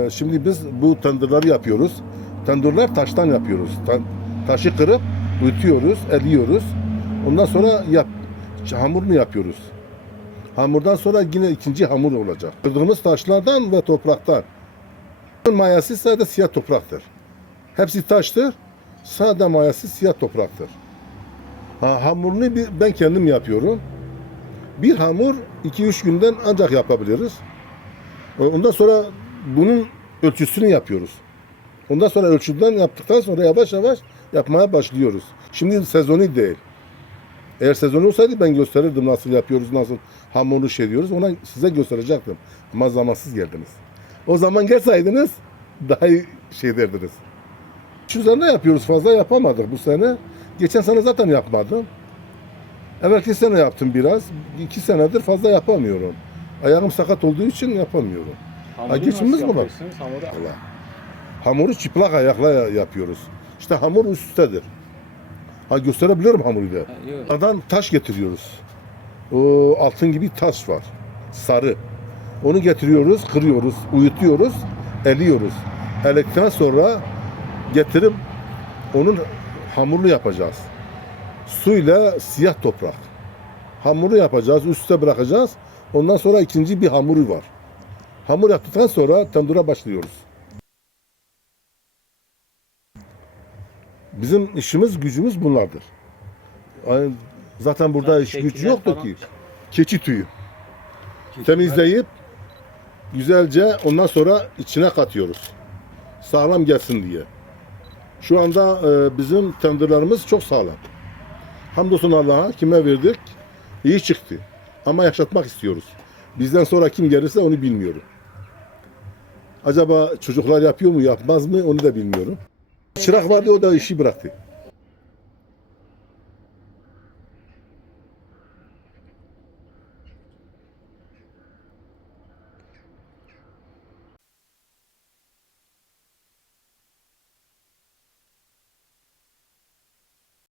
Ee, Şimdi biz bu tandırları yapıyoruz. Tandırlar taştan yapıyoruz. Ta- taşı kırıp uyutuyoruz, eliyoruz. Ondan sonra yap, hamurunu yapıyoruz. Hamurdan sonra yine ikinci hamur olacak. Kırdığımız taşlardan ve topraktan. Mayası sadece siyah topraktır. Hepsi taştır. Sadece mayası siyah topraktır. Ha, hamurunu bir- ben kendim yapıyorum. Bir hamur 2-3 günden ancak yapabiliriz. Ondan sonra bunun ölçüsünü yapıyoruz. Ondan sonra ölçüden yaptıktan sonra yavaş yavaş yapmaya başlıyoruz. Şimdi sezonu değil. Eğer sezonu olsaydı ben gösterirdim nasıl yapıyoruz, nasıl hamurunu şey diyoruz. Ona size gösterecektim. Ama zamansız geldiniz. O zaman gelseydiniz daha iyi şey derdiniz. Şu üzerine yapıyoruz. Fazla yapamadık bu sene. Geçen sene zaten yapmadım. Evvelki sene yaptım biraz. İki senedir fazla yapamıyorum. Ayağım sakat olduğu için yapamıyorum. Hamuru geçimimiz nasıl mi var? Hamuru Allah. Hamuru çıplak ayakla ya- yapıyoruz. İşte hamur üsttedir. Ha gösterebilirim hamuru da. Ha. Oradan taş getiriyoruz. O altın gibi taş var. Sarı. Onu getiriyoruz, kırıyoruz, uyutuyoruz, eliyoruz. Eledikten sonra getirip onun hamurunu yapacağız. Suyla siyah toprak. Hamuru yapacağız, üstte bırakacağız. Ondan sonra ikinci bir hamuru var. Hamur yaptıktan sonra tandura başlıyoruz. Bizim işimiz, gücümüz bunlardır. Yani zaten burada iş güç Şekiller yoktu falan. ki. Keçi tüyü. Temizleyip güzelce ondan sonra içine katıyoruz. Sağlam gelsin diye. Şu anda e, bizim tandırlarımız çok sağlam. Hamdolsun Allah'a kime verdik? İyi çıktı. Ama yaşatmak istiyoruz. Bizden sonra kim gelirse onu bilmiyorum. Acaba çocuklar yapıyor mu yapmaz mı onu da bilmiyorum. Çırak vardı o da işi bıraktı.